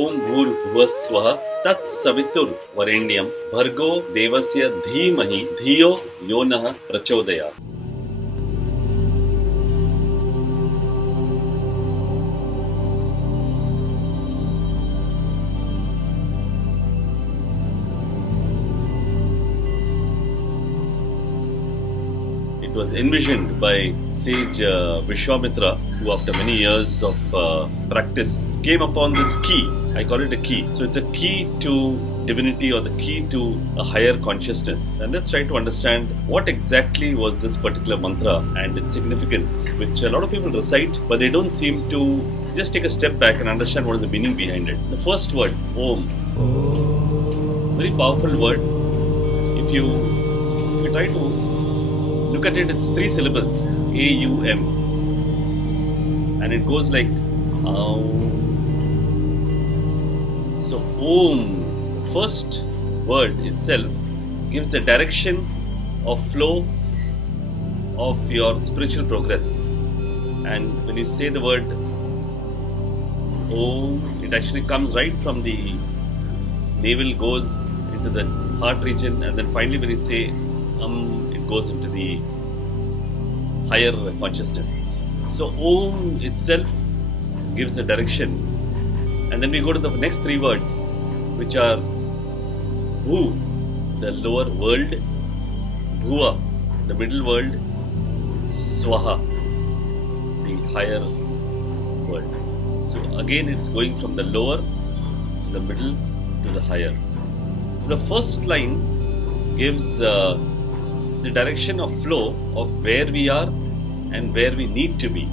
ओम भूर्भुवस्वः तत्सवितुर्वरेण्यं भर्गो देवस्य धीमहि धियो यो नः प्रचोदयात्. It was envisioned by sage Vishwamitra, who after many years of practice came upon this key. I call it a key. So it's a key to divinity, or the key to a higher consciousness. And let's try to understand what exactly was this particular mantra and its significance, which a lot of people recite, but they don't seem to just take a step back and understand what is the meaning behind it. The first word, Om, very powerful word. If you try to look at it, it's 3 syllables, A-U-M, and it goes like Aum. So Om, first word itself, gives the direction of flow of your spiritual progress. And when you say the word Om, it actually comes right from the navel, goes into the heart region, and then finally when you say it goes into the higher consciousness. So Om itself gives the direction. And then we go to the next 3 words, which are Bhu, the lower world, Bhuva, the middle world, Swaha, the higher world. So again it's going from the lower to the middle to the higher. So the first line gives the direction of flow of where we are and where we need to be.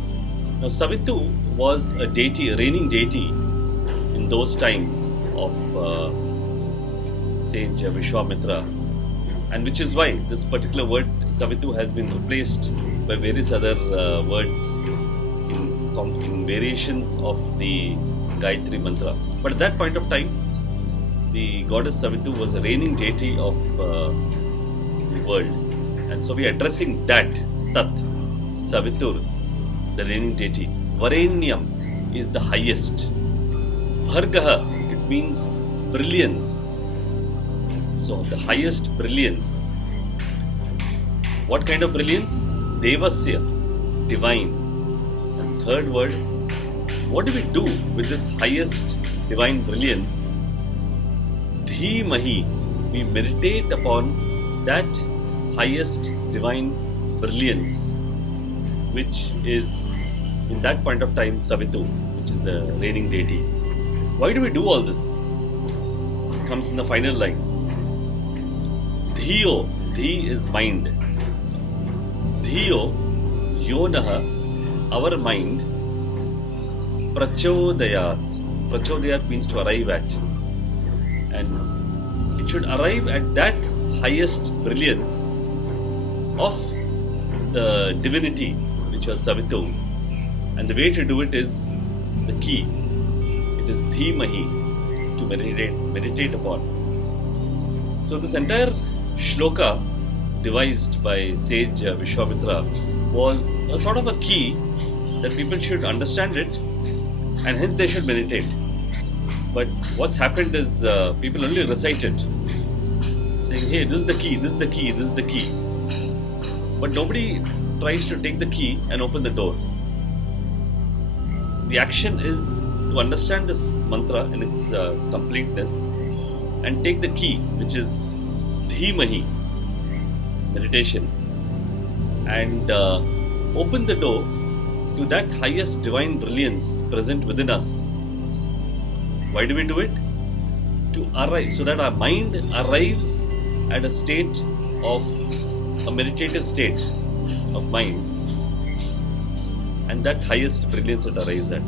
Now Savitu was a deity, a reigning deity in those times of sage Vishwamitra, and which is why this particular word Savitu has been replaced by various other words in variations of the Gayatri mantra. But at that point of time, the goddess Savitu was a reigning deity of the world, and so we are addressing that Tat Savitur, the reigning deity. Varenyam is the highest. Bhargaha, it means brilliance. So the highest brilliance. What kind of brilliance? Devasya, divine. And third word, what do we do with this highest divine brilliance? Dhimahi, we meditate upon that highest divine brilliance, which is in that point of time Savitu, which is the reigning deity. Why do we do all this? It comes in the final line. Dhiyo, Dhi is mind. Dhiyo, Yonaha, our mind. Prachodayat. Prachodayat means to arrive at. And it should arrive at that highest brilliance of the divinity, which was Savitu. And the way to do it is the key. It is Dhimahi, to meditate upon. So this entire shloka devised by sage Vishwamitra was a sort of a key that people should understand it, and hence they should meditate. But what's happened is people only recite it, saying, hey, this is the key, this is the key, this is the key. But nobody tries to take the key and open the door. The action is to understand this mantra in its completeness and take the key, which is Dhimahi, meditation, and open the door to that highest divine brilliance present within us. Why do we do it? To arrive, so that our mind arrives at a state of a meditative state of mind, and that highest brilliance it arrives at.